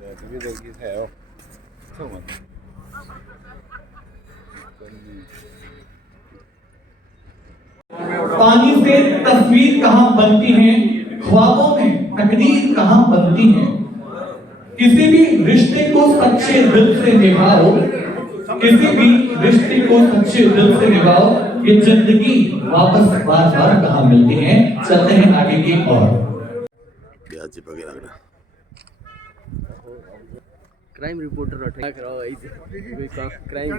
준비되기세요. 처음 पानी से तस्वीर कहाँ बनती है, ख्वाबों में तकदीर कहाँ बनती है। किसी भी रिश्ते को सच्चे दिल से निभाओ, किसी भी रिश्ते को सच्चे दिल से निभाओ, ये जिंदगी वापस बार बार कहाँ मिलती है। चलते हैं आगे की ओर। क्राइम रिपोर्टर अटैक रहा है क्राइम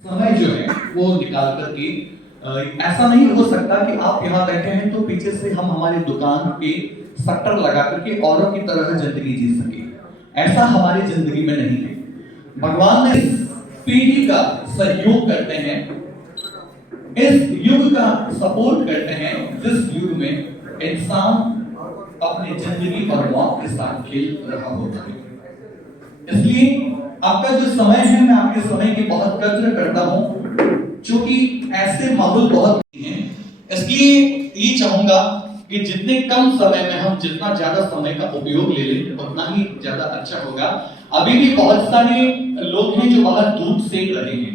समय जो है वो निकाल करके ऐसा नहीं हो सकता कि आप यहाँ बैठे हैं तो पीछे से हम हमारे दुकान पे शटर लगा करके औरों की तरह जिंदगी जी सके। ऐसा हमारी जिंदगी में नहीं है। भगवान ने इस पीढ़ी का सहयोग करते हैं, इस युग का सपोर्ट करते हैं जिस युग में इंसान अपनी जिंदगी और मौत के साथ खेल रहा होता है। इसलिए आपका जो समय है, मैं आपके समय की बहुत कद्र करता हूं, क्योंकि ऐसे माहौल बहुत हैं। इसलिए ये चाहूंगा कि जितने कम समय में हम जितना ज्यादा समय का उपयोग ले लें उतना ही ज्यादा अच्छा होगा। अभी भी बहुत सारे लोग हैं जो बाहर धूप सेक रहे हैं,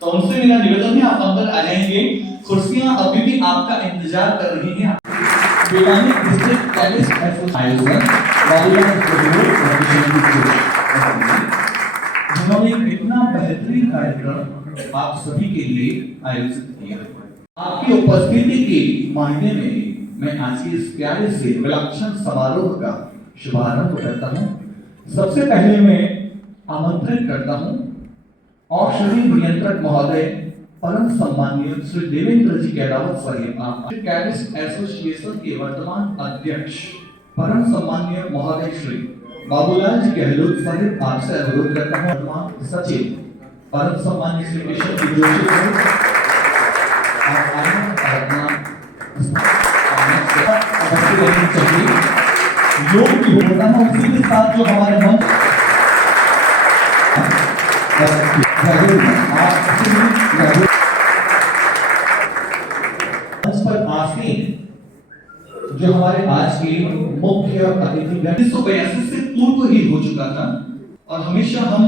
तो उनसे मेरा निवेदन है आप अंदर आ जाएंगे। कुर्सियां अभी भी आपका इंतजार कर रही हैं। भिवानी डिस्ट्रिक्ट कैलिस्ट एसोसिएशन जिन्होंने इतना बेहतरीन कार्यक्रम आप सभी के लिए आयोजित किया। आपकी उपस्थिति के मायने में मैं आज के इस प्यारे से विलक्षण समारोह का शुभारंभ करता हूं। सबसे पहले मैं आमंत्रित करता हूं औषधि नियंत्रक महोदय परम सम्माननीय श्री देवेंद्र जी गहरावत साहिब, आप कैलिस्ट एसोसिएशन के वर्तमान अध्यक्ष परम सम्माननीय महोदय श्री बाबूलाल जी गहलोत साहिब, आपसे अनुरोध करता हूं वर्तमान सचिव परम सम्माननीय श्री केशव जी जोशी साहिब, आप आए और अपना योग की होता है उसी के साथ जो हमारे मंच पर आसीन जो हमारे आज के मुख्य अतिथि 1982 से पूर्व ही हो चुका था और हमेशा हम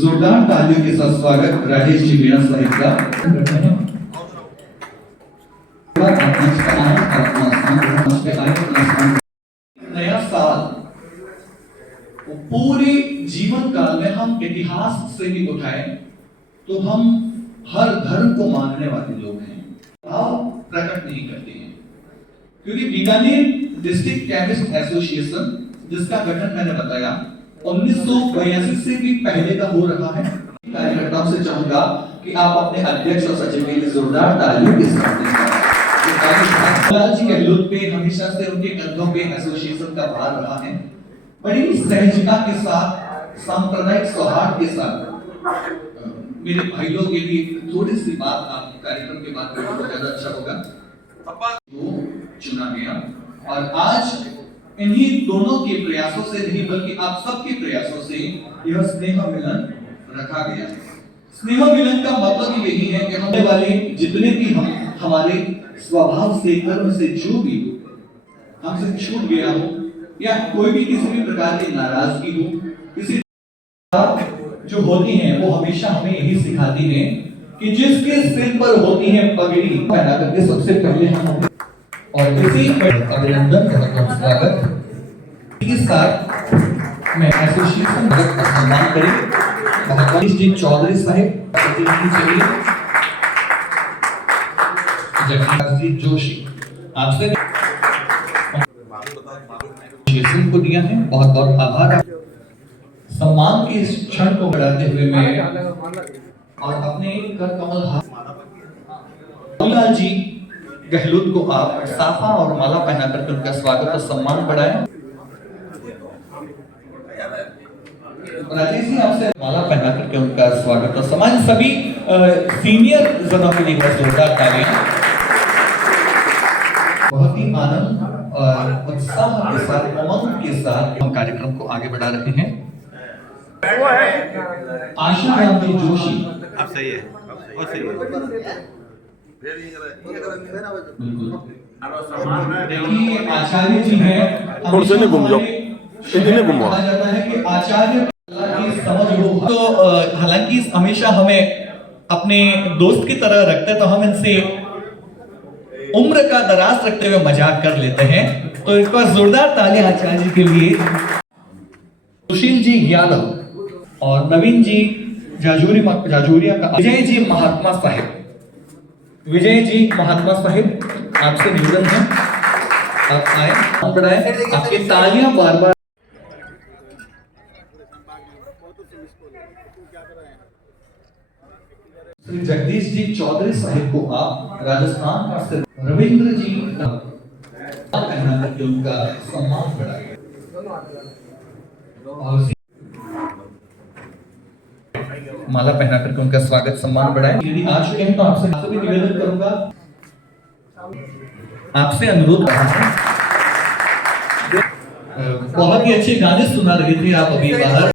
जोरदार तालियों के साथ स्वागत राजेश जी मीणा साहिब का करते हैं। नया साल पूरे जीवन काल में हम इतिहास से भी उठाए तो हम हर धर्म को मानने वाले लोग हैं, भाव प्रकट नहीं करते हैं। क्योंकि बीकानेर डिस्ट्रिक्ट केमिस्ट एसोसिएशन जिसका गठन मैंने बताया 1982 से भी पहले का हो रहा है। कार्यकर्ताओं से चाहूंगा कि आप अपने अध्यक्ष और सचिव के लिए जोरदार तालियों के साथ बाबूलाल जी गहलोत पे हमेशा से उनके कंधों पे एसोसिएशन का भार रहा है। बड़ी सहजता के साथ, सांप्रदायिक सौहार्द के साथ मेरे भाइयों के लिए थोड़ी सी बात आप कार्यक्रम के बाद करें तो ज्यादा अच्छा होगा। वो चुना गया और आज इन्हीं दोनों के प्रयासों से नहीं बल्कि आप सबके प्रयासों से यह स्नेह मिलन रखा गया। स्नेह मिलन का मतलब यही है कि हमने वाले जितने भी हम हमारे स्वभाव से, कर्म से जो भी हमसे छूट गया हो या कोई भी किसी भी प्रकार की नाराजगी हो, किसी जो होती है वो हमेशा हमें यही सिखाती है कि जिसके सिर पर होती है पगड़ी पहना करके सबसे पहले हम और इसी अभिनंदन बहुत स्वागत के साथ मैं एसोसिएशन का सम्मान करें भगवान जी चौधरी साहिब, जगन्नाथ जी जोशी, आपसे को दिया है, बहुत बहुत आभार। सम्मान के इस क्षण को बढ़ाते हुए मैं और अपने कर कमल बाबूलाल जी गहलोत को आप साफा और माला पहना कर उनका स्वागत और सम्मान बढ़ाएं। राजेश जी आपसे माला पहना करके उनका स्वागत और सम्मान। सभी सीनियर जनों के लिए जोरदार तालियां। बहुत ही आनंद और उत्साह के साथ उमंग के साथ हम कार्यक्रम को आगे बढ़ा रहे हैं। आशा रामजी जोशी, अब सही है, और सही है। बिल्कुल। देखिए आचार्य जी हैं, थोड़ा सा इन्हें घूम जाओ, इन्हें घुमाओ। कहा जाता है कि आचार्य की समझ हो तो हालांकि हमेशा हमें अपने दोस्त की तरह रखते तो हम इनसे उम्र का दराज रखते हुए मजाक कर लेते हैं। तो एक बार जोरदार ताली आचार्य जी के लिए। सुशील जी यादव और नवीन जी जाजूरिया का। विजय जी महात्मा साहिब, विजय जी महात्मा साहिब आपसे निवेदन है आप आए बढ़ाए, आपकी तालियां बार बार। श्री जगदीश जी चौधरी साहिब को आप राजस्थान का से रविंद्र जी कहना करके उनका सम्मान बढ़ाइए। माला पहना करके उनका स्वागत सम्मान बढ़ाएं। यदि आ चुके हैं तो आपसे भी निवेदन करूंगा, आपसे अनुरोध रहा है। बहुत ही अच्छे गाने सुना रहे थे आप अभी बाहर।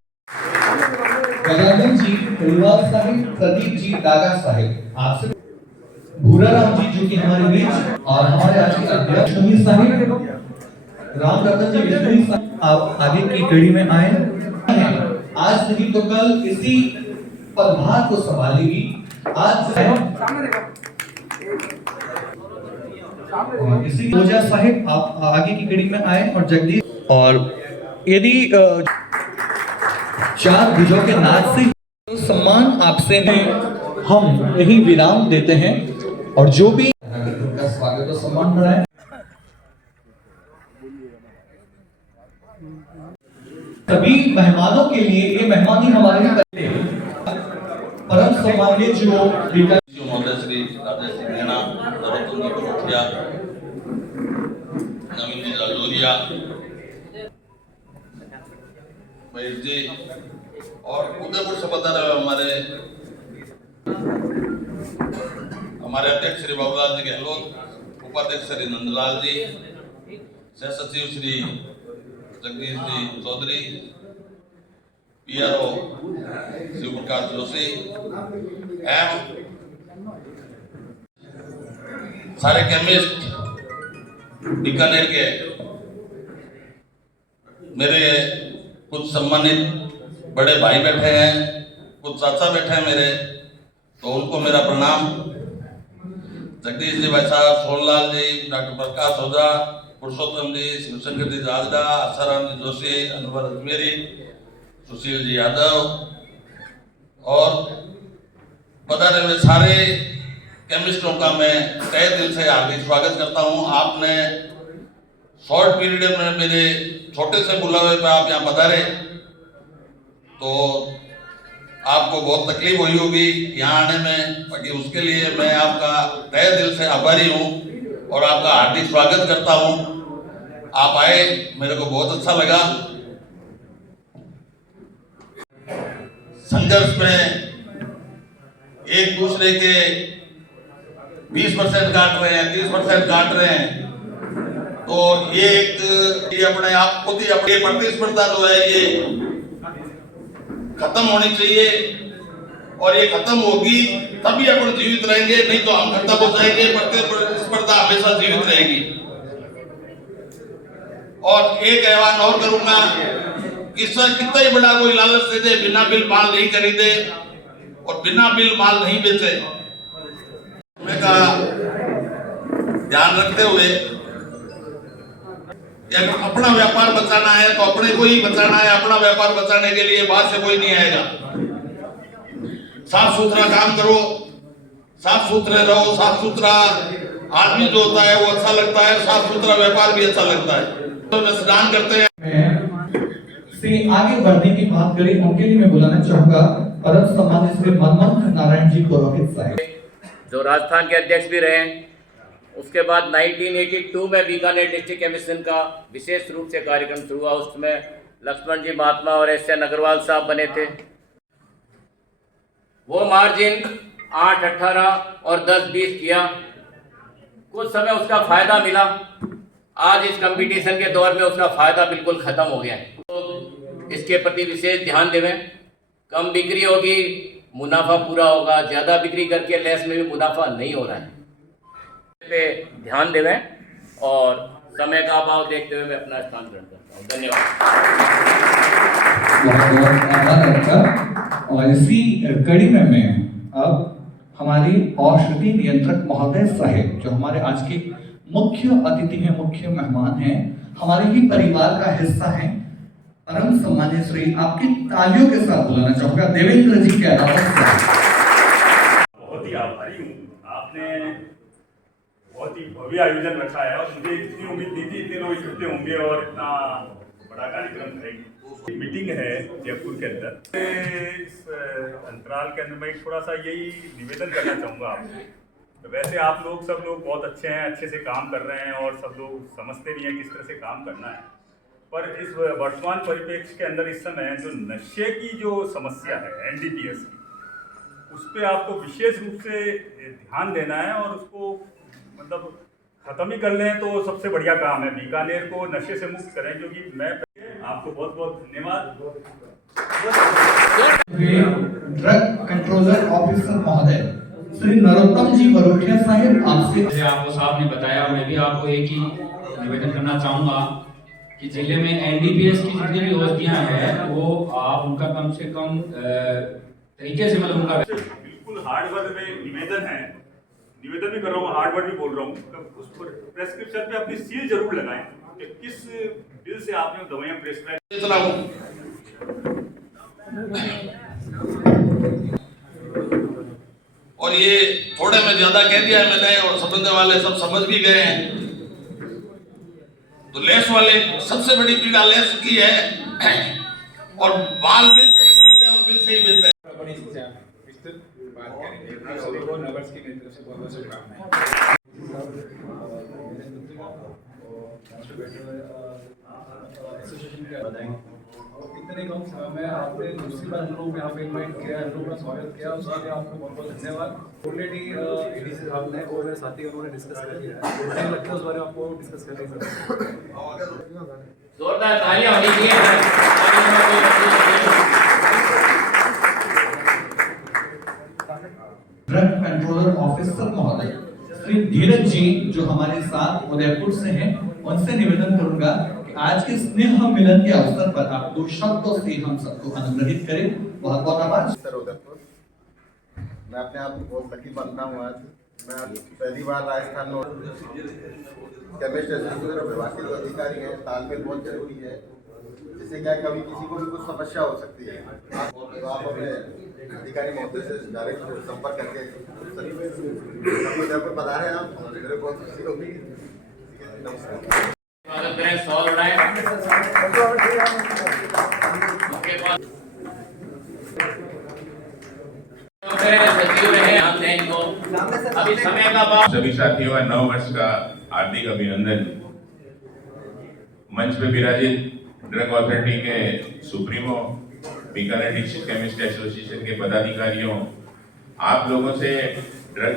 गजानन जी परिवार साहिब, प्रदीप जी दागा साहिब आपसे, भूरा राम जी जो कि हमारे बीच, और हमारे आज के अध्यक्ष शमीर साहिब, राम रतन जी विष्णु साहिब, आप आगे की कड़ी में आए। आज नहीं तो कल इसी पदभार को संभालेगी। आज इसी पूजा साहिब आप आगे की कड़ी में आए और जगदीश, और यदि चार भुजों के नाच से सम्मान आपसे हम यही विराम देते हैं, और जो भी उनका स्वागत और सम्मान बढ़ाए। सभी मेहमानों के लिए ये मेहमानी हमारे लिए परम सम्मानित जो महोदय श्री राजेश सिंह मीणा, नरोत्तम जी करोथिया, नवीन जी जाजूरिया, महेश जी, और उदयपुर से पधारे हमारे अध्यक्ष श्री बाबूलाल जी गहलोत, उपाध्यक्ष श्री नंदलाल जी, सह सचिव श्री जगदीश जी चौधरी, पीआरओ शिव प्रकाश जोशी एवं सारे केमिस्ट बीकानेर के मेरे कुछ सम्मानित बड़े भाई बैठे हैं, कुछ चाचा बैठे हैं मेरे, तो उनको मेरा प्रणाम। जगदीश जी भाई साहब, सोनलाल जी, डॉक्टर प्रकाश ओझा, पुरुषोत्तम जी, शिवशंकर जी जाजदा, आसाराम जी जोशी, अनवर अजमेरी, सुशील जी यादव और पधारे हुए सारे केमिस्टों का मैं तहे दिल से हार्दिक स्वागत करता हूं। आपने शॉर्ट पीरियड में मेरे छोटे से बुलावे पे आप यहाँ पधारे, तो आपको बहुत तकलीफ हुई होगी यहाँ आने में, बाकी उसके लिए मैं आपका तहे दिल से आभारी हूँ और आपका हार्दिक स्वागत करता हूँ। आप आए, मेरे को बहुत अच्छा लगा। संघर्ष में एक दूसरे के 20% काट रहे हैं, 30% काट रहे हैं, तो ये अपने आप खुद ही अपनी प्रतिस्पर्धा जो है ये खत्म होनी चाहिए, और ये खत्म होगी तभी अपन जीवित रहेंगे, नहीं तो हम खत्म हो जाएंगे। प्रतिस्पर्धा हमेशा जीवित रहेगी। और एक ऐलान और करूंगा कि सर कितना ही बड़ा कोई लालच दे दे, बिना बिल माल नहीं खरीदे और बिना बिल माल नहीं बेचे, मैं का ध्यान रखते हुए अगर अपना व्यापार बचाना है तो अपने को ही बचाना है। अपना व्यापार बचाने के लिए बाहर से कोई नहीं आएगा। साफ सुथरा काम करो, साफ सुथरे रहो। साफ सुथरा आदमी जो होता है वो अच्छा लगता है, साफ सुथरा व्यापार भी अच्छा लगता है। तो स्नान करते हैं से आगे बढ़ने की बात करें, उनके लिए मैं बुलाना चाहूंगा परम सम्मानित श्री मनमोहन नारायण जी पुरोहित साहब, जो राजस्थान के अध्यक्ष भी रहे। उसके बाद 1982 में बीकानेर डिस्ट्रिक्ट केमिस्ट्री का विशेष रूप से कार्यक्रम शुरू हुआ। उसमें लक्ष्मण जी महात्मा और एस.एन. अग्रवाल साहब बने थे। वो मार्जिन 8, 18 और 10, 20 किया। कुछ समय उसका फायदा मिला, आज इस कंपटीशन के दौर में उसका फायदा बिल्कुल खत्म हो गया है। तो इसके प्रति विशेष ध्यान देवें। कम बिक्री होगी, मुनाफा पूरा होगा। ज़्यादा बिक्री करके लेस में भी मुनाफा नहीं हो रहा है, पे ध्यान देवें। और समय का अभाव देखते हुए मैं अपना स्थान ग्रहण करता हूँ। धन्यवाद। बहुत बहुत आभार आपका। और इसी कड़ी में मैं अब हमारे औषधि नियंत्रक महोदय साहेब, जो हमारे आज के मुख्य अतिथि हैं, मुख्य मेहमान हैं, हमारे ही परिवार का हिस्सा हैं, परम सम्मान्य श्री, आपकी तालियों के साथ बुलाना चाहूंगा देवेंद्र जी के अलावा। बहुत ही आभारी हूँ, आपने बहुत ही भव्य आयोजन रखा है और मुझे इतनी उम्मीद नहीं थी इतने लोग इकट्ठे होंगे और इतना बड़ा कार्यक्रम करेंगे। मीटिंग है जयपुर के अंदर। इस अंतराल के अंदर मैं थोड़ा सा यही निवेदन करना चाहूँगा आपको। वैसे आप लोग सब लोग बहुत अच्छे हैं, अच्छे से काम कर रहे हैं और सब लोग समझते भी हैं किस तरह से काम करना है। पर इस वर्तमान परिप्रेक्ष्य के अंदर इस समय जो नशे की जो समस्या है NDPS की, उस पर आपको विशेष रूप से ध्यान देना है और उसको मतलब खत्म ही कर लें तो सबसे बढ़िया काम है। बीकानेर को नशे से मुक्त करें, क्योंकि मैं आपको बहुत बहुत धन्यवाद। ड्रग कंट्रोलर ऑफिसर महोदय श्री नरोत्तम जी बरोठिया साहेब, आपसे जैसे आपको साहब ने बताया, मैं भी आपको एक ही निवेदन करना चाहूँगा कि जिले में NDPS की जितनी भी औषधियाँ हैं वो आप उनका कम से कम तरीके से मतलब उनका बिल्कुल हार्ड वर्ड में निवेदन है, निवेदन भी कर रहा हूँ, हार्ड वर्ड भी बोल रहा हूँ। तो उस पर प्रेस्क्रिप्शन पे अपनी सील जरूर लगाएं कि किस बिल से आपने दवाइयाँ प्रेस्क्राइब। और ये थोड़े में ज्यादा कह दिया है मैंने और समझने वाले सब समझ भी गए हैं। तो लेस वाले सबसे बड़ी पीड़ा लेस की है और माल बिल से ही खरीदे और बिल से ही बेचते हैं। इतने कम समय में आपने दूसरी बार हम लोग यहाँ पे इन्वाइट किया, हम लोग का स्वागत किया, उसके लिए आपको बहुत बहुत धन्यवाद। ऑलरेडी ADC साहब ने और मेरे साथी उन्होंने डिस्कस कर लिया है, मुझे लगता है उस बारे में आपको डिस्कस करने की जरूरत है। जोरदार तालियां होनी चाहिए। ड्रग कंट्रोलर ऑफिसर महोदय श्री धीरज जी, जो हमारे साथ उदयपुर से हैं, उनसे निवेदन करूंगा कि आज के स्नेह मिलन के अवसर पर आप दो शब्दों से हम सबको अनुग्रहित करें। बहुत बहुत आभार। उदयपुर, मैं अपने आप को बहुत लकी मानता हूँ। आज मैं पहली बार राजस्थान में केमिस्ट एसोसिएशन और विभाग के अधिकारी हैं, तालमेल बहुत जरूरी है। जिससे क्या कभी किसी को भी कुछ समस्या हो सकती है, आप अपने अधिकारी महोदय से डायरेक्ट संपर्क करके उदयपुर बता रहे हैं आप, मेरे बहुत खुशी होगी। नमस्कार। स्वागत करें, सवाल उठाएं। उसके बाद सचिव रहे, हम दें इनको अभी समय का अभाव। सभी साथियों का 9 वर्ष का हार्दिक अभिनंदन। मंच पे विराजित ड्रग अथॉरिटी के supremo, Bikaner district chemist association के पदाधिकारियों, आप लोगों से ड्रग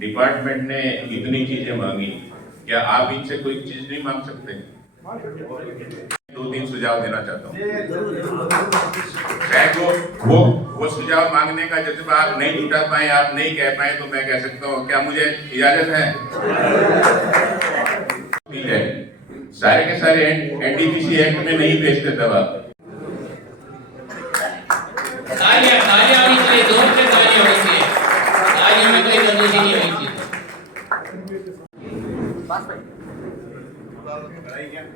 डिपार्टमेंट ने इतनी चीजें मांगी, क्या आप इनसे कोई चीज नहीं मांग सकते? 2-3 सुझाव देना चाहता हूँ। शायद वो सुझाव मांगने का जज्बा आप नहीं जुटा पाए, आप नहीं कह पाए, तो मैं कह सकता हूँ, क्या मुझे इजाजत है? ठीक है, सारे के सारे NDPC एक्ट में नहीं बेचते दवा। तालियां होनी चाहिए, जोर से तालियां होनी चाहिए, तालियों में कोई कंजूसी नहीं होनी चाहिए।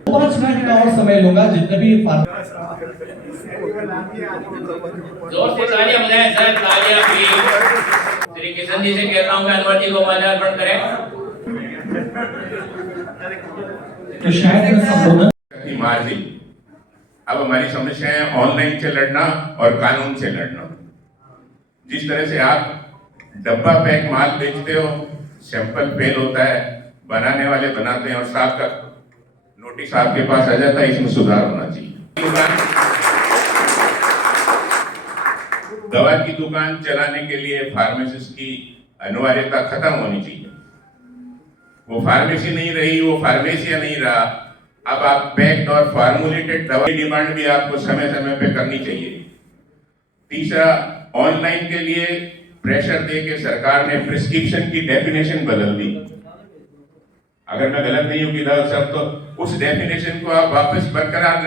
पाँच मिनट का और समय लूंगा, जितने भी जोर से तालियां बजाएं सर, तालियां भी। श्री किशन जी से कहता हूँ कि अनवर जी को माल्यार्पण करें। तो शायद संबोधन मार दी। अब हमारी समस्या है ऑनलाइन से लड़ना और कानून से लड़ना। जिस तरह से आप डब्बा पैक माल बेचते हो, सैंपल फेल होता है, बनाने वाले बनाते हैं और साथ का नोटिस आपके पास आ जाता है, इसमें सुधार होना चाहिए। दवा की दुकान चलाने के लिए फार्मेसिस्ट की अनिवार्यता खत्म होनी चाहिए। वो फार्मेसी नहीं रही, वो फार्मेसिया नहीं रहा। अब आप पैक्ड और फार्मुलेटेड दवा की डिमांड भी आपको समय समय पे करनी चाहिए। तीसरा, ऑनलाइन के लिए प्रेशर दे के सरकार ने प्रिस्क्रिप्शन की डेफिनेशन बदल दी। अगर मैं गलत नहीं हूँ किधर सब, तो उस डेफिनेशन को आप वापस बरकरार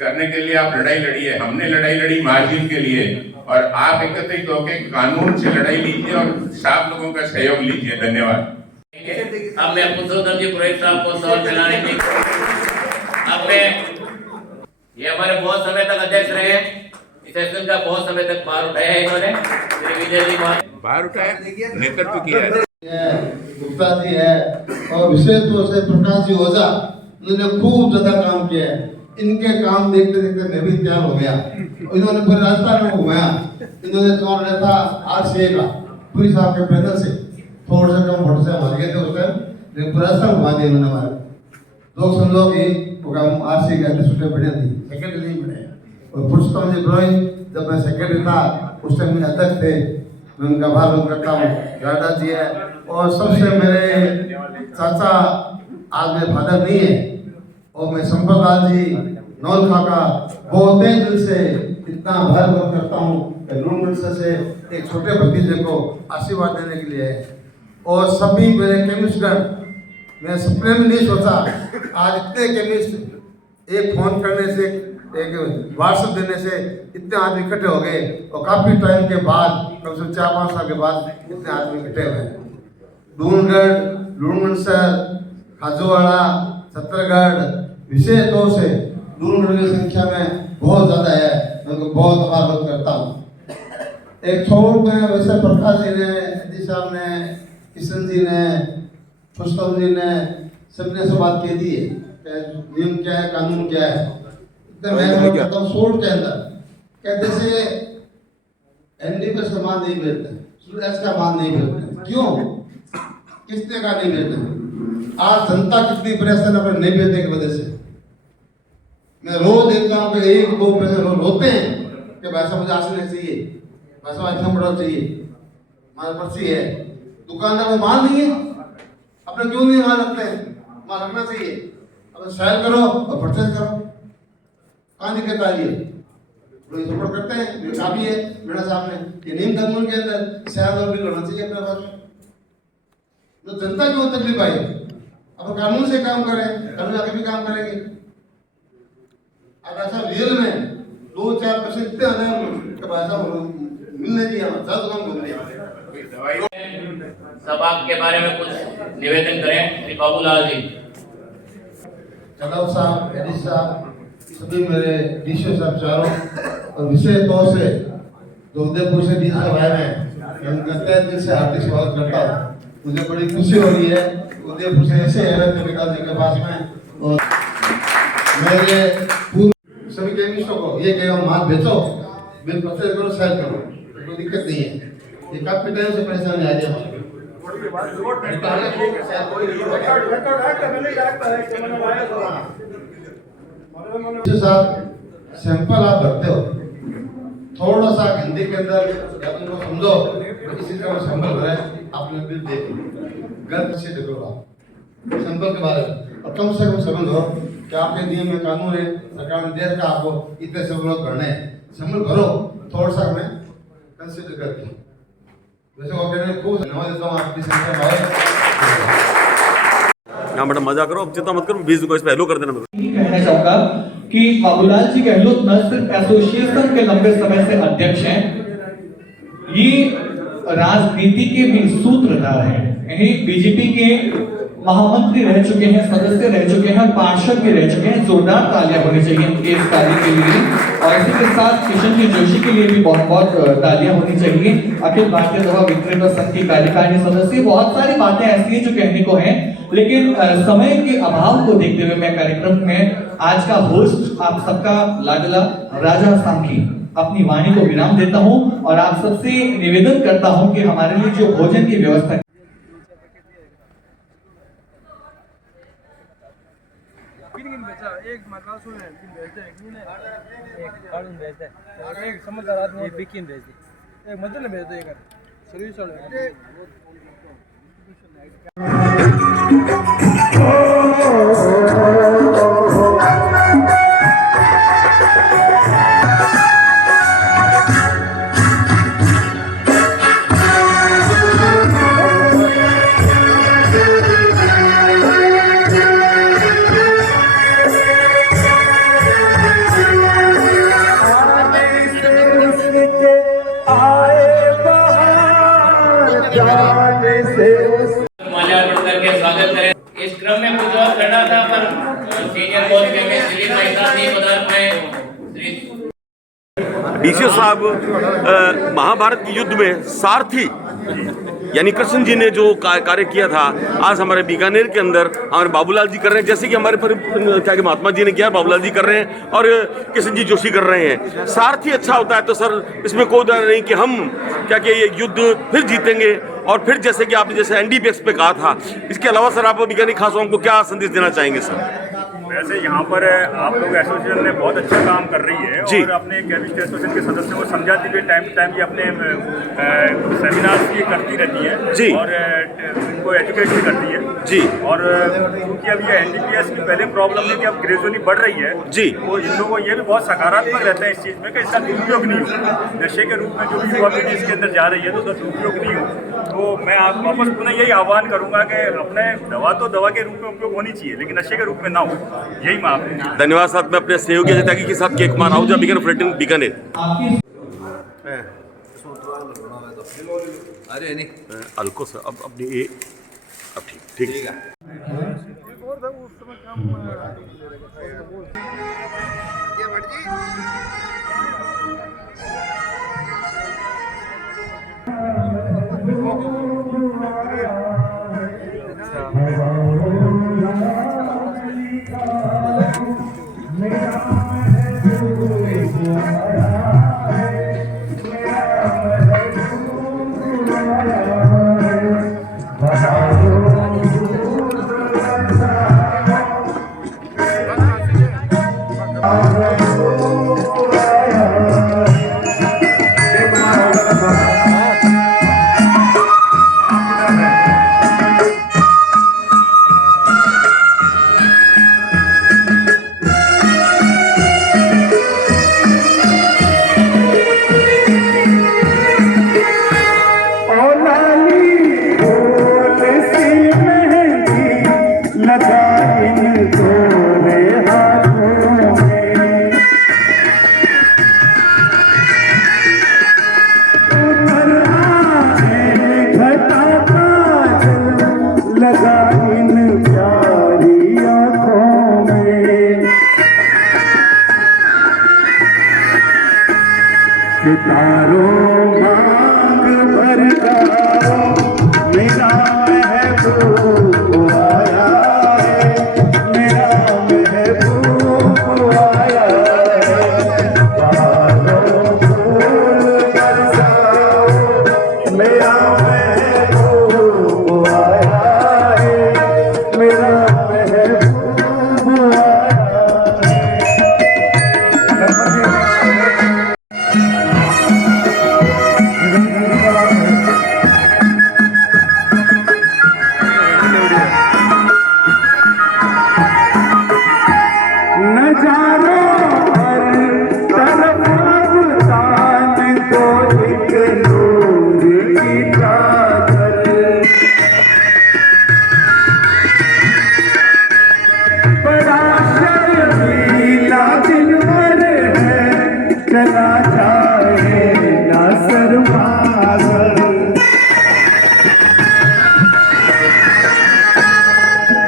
करने के लिए आप लड़ाई लड़ी है। हमने लड़ाई लड़ी मार्जिन के लिए, और आप एकत्रित होकर कानून से लड़ाई लीजिए और साफ लोगों का सहयोग लीजिए। धन्यवाद। अब मैं पुरुषोत्तम जी पुरोहित साहब को सवाल फैलाने की, अब मैं, ये हमारे बहुत समय तक अध्यक्ष रहे, इस सेशन का बहुत समय तक बाहर उठाया है इन्होंने, श्री विजय जी बाहर उठाया, नेतृत्व किया है। गुप्ता जी है और विशेष रूप से प्रकाश जी ओझा, उन्होंने खूब ज्यादा काम किया है। इनके काम देखते देखते मैं भी तैयार हो गया। इन्होंने पूरे राजस्थान में घुमाया। इन्होंने चुनाव लड़ा था RCA का, पुलिस साहब के पैनल से थोड़ा सा कम वोट से हार गए थे उस टाइम, लेकिन पूरा राजस्थान घुमा दिया उन्होंने हमारे। लोग समझो कि RCA के अध्यक्ष बने थे, सेक्रेटरी नहीं बने। और पुरुषोत्तम जी पुरोहित, जब मैं सेक्रेटरी था उस टाइम में अध्यक्ष थे, मैं उनका आभार व्यक्त करता हूँ। राधा जी है, और सबसे मेरे चाचा, आज मेरे फादर नहीं है, और मैं संपत लाल जी नौलखा का बहुत दिल से इतना आभार व्यक्त करता हूँ कि लूण से एक छोटे भतीजे को आशीर्वाद देने के लिए है। और सभी मेरे केमिस्टगण, मैं सपने में नहीं सोचा आज इतने केमिस्ट एक फोन करने से, एक व्हाट्सएप देने से इतने आदमी इकट्ठे हो गए, और काफी टाइम के बाद, कम से कम 4-5 साल के बाद इतने आदमी इकट्ठे हुए। डूनगढ़, लूणगढ़सर, खाजूवाड़ा, छत्तरगढ़, विशेष तौर से डूनगढ़ की संख्या में बहुत ज्यादा है, मैं उनको बहुत आभार व्यक्त करता हूँ। एक छोड़ में वैसे प्रकाश जी ने, जी साहब ने, किशन जी ने, पुष्पम जी ने, सबने से बात कह दी है, नियम क्या है, कानून क्या है। मैं कहता हूँ सोड के अंदर कहते से NDPS का मान नहीं भेजते, स्टूडेंट्स का मान नहीं भेजते। क्यों? किसने का नहीं भेजते? आज जनता कितनी परेशान अपने नहीं भेजने की वजह से। मैं रोज देखता हूँ कि 1-2 पैसे लोग रोते हैं कि पैसा मुझे आसने चाहिए, पैसा इतना बड़ा चाहिए, हमारी पर्ची है। दुकानदार को माल नहीं है, अपने क्यों नहीं माल रखते हैं? माल रखना चाहिए। अब सेल करो और परचेज करो, कहाँ दिक्कत आ रही है? लोग सपोर्ट करते हैं, मेरे काफी है मेरा सामने कि नियम कानून के अंदर शायद और बिल होना चाहिए अपने पास में। तो जनता क्यों तकलीफ आई? अब कानून से काम करें, कानून आगे भी काम करेंगे। अब ऐसा रियल में 2-4% इतने आने का ऐसा मिलने दिया, ज्यादा काम कर दिया। सभा के बारे में कुछ निवेदन करें श्री बाबूलाल जी। चलाव साहब, एडिस साहब, सभी मेरे डीसी साहब चारों, और विशेष तौर से जो उदयपुर से डीसी साहब आए हैं, मैं उनका तहे दिल से हार्दिक स्वागत करता हूँ। मुझे बड़ी खुशी हो रही है उदयपुर से ऐसे हैरत निकाल जी के पास में। और मेरे पूर्व सभी केमिस्टों को ये कहेगा माल बेचो, बिल परचेज करो, सेल करो, कोई दिक्कत नहीं है। ये काफी टाइम से परेशानी आ रही है। साहब सैंपल आप भरते हो, थोड़ा सा हिंदी के अंदर या तुमको समझो किसी का सैंपल भरे, आपने बिल देखो, गलत से देखो आप सैंपल के बारे में, और कम से कम समझ लो कि आपके नियम में कानून है, सरकार ने दे रखा आपको इतने सैंपल भरने हैं, सैंपल भरो थोड़ा सा हमें कंसिडर करके। वैसे वो कहने खूब धन्यवाद देता हूँ आपकी संख्या में। यहाँ बेटा मजा करो, अब चिंता मत करो, 20 को इस पे हेलो कर देना। कहना चाहूंगा कि बाबूलाल जी गहलोत न सिर्फ एसोसिएशन के लंबे समय से अध्यक्ष हैं, ये राजनीति के भी सूत्रधार हैं। यही बीजेपी के महामंत्री रह चुके हैं, सदस्य रह चुके हैं, पार्षद भी रह चुके हैं। जोरदार तालियां होनी चाहिए इनके इस कार्य के लिए, और इसी के साथ किशन जी जोशी के लिए भी बहुत बहुत तालियां होनी चाहिए। अखिल भारतीय दवा विक्रेता संघ की कार्यकारिणी सदस्य, बहुत सारी बातें ऐसी हैं जो कहने को हैं, लेकिन समय के अभाव को देखते हुए मैं कार्यक्रम में आज का होस्ट आप सबका लाडला राजा सांखी अपनी वाणी को विराम देता हूं, और आप सबसे निवेदन करता हूं कि हमारे लिए जो भोजन की व्यवस्था एक मरवा सुन है, एक कानून भेजते हैं, एक समझदार आदमी एक बिकिन भेजते, एक मदन भेजते, एक सर्विस वाले। माल्यार्पण करके स्वागत करें। इस क्रम में कुछ और करना था पर सीनियर कोच केमिस्ट दिलीप भाई साहब नहीं पदार्थ में डीसीओ साहब महाभारत के युद्ध में सारथी यानी कृष्ण जी ने जो कार्य किया था, आज हमारे बीकानेर के अंदर हमारे बाबूलाल जी कर रहे हैं, जैसे कि हमारे क्या कि महात्मा जी ने किया, बाबूलाल जी कर रहे हैं और कृष्ण जी जोशी कर रहे हैं। सारथी अच्छा होता है तो सर इसमें कोई डर नहीं कि हम क्या कि ये युद्ध फिर जीतेंगे। और फिर जैसे कि आपने जैसे एनडीपीएस पे कहा था, इसके अलावा सर आप बीकानेर खासों को क्या संदेश देना चाहेंगे सर? वैसे यहाँ पर आप लोग एसोसिएशन ने बहुत अच्छा काम कर रही है और अपने केमिस्ट एसोसिएशन के सदस्यों को समझाते हुए टाइम टू टाइम ये अपने सेमिनार्स भी करती रहती है जी और इनको एजुकेट भी करती है जी। और क्योंकि अब ये एनडीपीएस की पहले प्रॉब्लम है कि अब ग्रेजुअली बढ़ रही है जी, तो इन लोगों को ये भी बहुत सकारात्मक रहता है इस चीज़ में कि इसका दुरुपयोग नहीं हो, नशे के रूप में जो भी युवा पीढ़ी इसके अंदर जा रही है तो उसका दुरुपयोग नहीं हो। तो मैं आप वापस पुनः यही आह्वान करूंगा कि अपने दवा तो दवा के रूप में उपयोग होनी चाहिए लेकिन नशे के रूप में ना हो, यही मैं आपको धन्यवाद। साथ में अपने सहयोगी जैतागी के साथ केक मार आऊजा बीकानेर फ्लेटिन बीकानेर। अरे नहीं अलको सर अब अपनी ये अब ठीक ठीक है।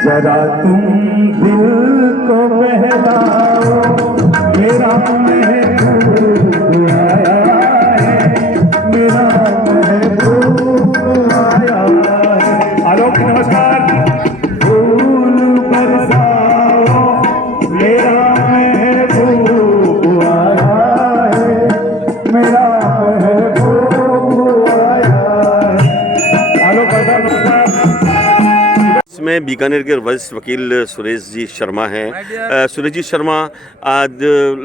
जरा तुम दिल को बहलाओ, मेरा महबूब आया है, मेरा महबूब आया है। आलोक नमस्कार। फूल बरसाओ, मेरा महबूब आया है, मेरा महबूब आया है। आलोक नमस्कार। इसमें बीकानेर के वरिष्ठ वकील सुरेश जी शर्मा हैं। सुरेश जी शर्मा आज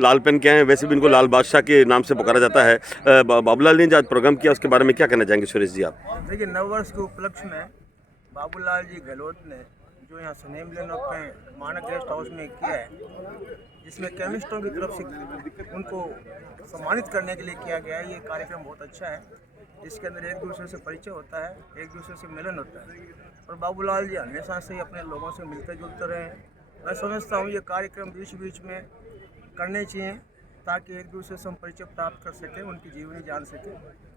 लाल पेन क्या हैं, वैसे भी इनको लाल बादशाह के नाम से पुकारा जाता है। बाबूलाल ने जो आज प्रोग्राम किया उसके बारे में क्या कहना चाहेंगे सुरेश जी आप? देखिए, नववर्ष के उपलक्ष्य में बाबूलाल जी गहलोत ने जो यहाँ स्नेह मिलन अपने मानक गेस्ट हाउस में किया है, जिसमें केमिस्टों की तरफ से उनको सम्मानित करने के लिए किया गया है। ये कार्यक्रम बहुत अच्छा है, जिसके अंदर एक दूसरे से परिचय होता है, एक दूसरे से मिलन होता है। और बाबूलाल जी हमेशा से ही अपने लोगों से मिलते जुलते रहे हैं। मैं समझता हूँ ये कार्यक्रम बीच बीच में करने चाहिए, ताकि एक दूसरे से हम परिचय प्राप्त कर सकें, उनकी जीवनी जान सकें।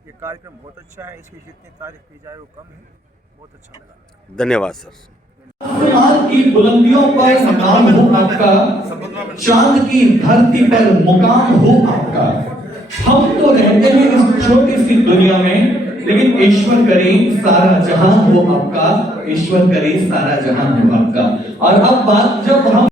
ये कार्यक्रम बहुत अच्छा है, इसकी जितनी तारीफ की जाए वो कम है। बहुत अच्छा लगा। धन्यवाद सर। आसमान की बुलंदियों पर नाम हो आपका, चांद की धरती पर मुकाम हो आपका। हम तो रहते हैं इस छोटी सी दुनिया में, लेकिन ईश्वर करे सारा जहां हो आपका, ईश्वर करे सारा जहां हो आपका। और अब बात जब हम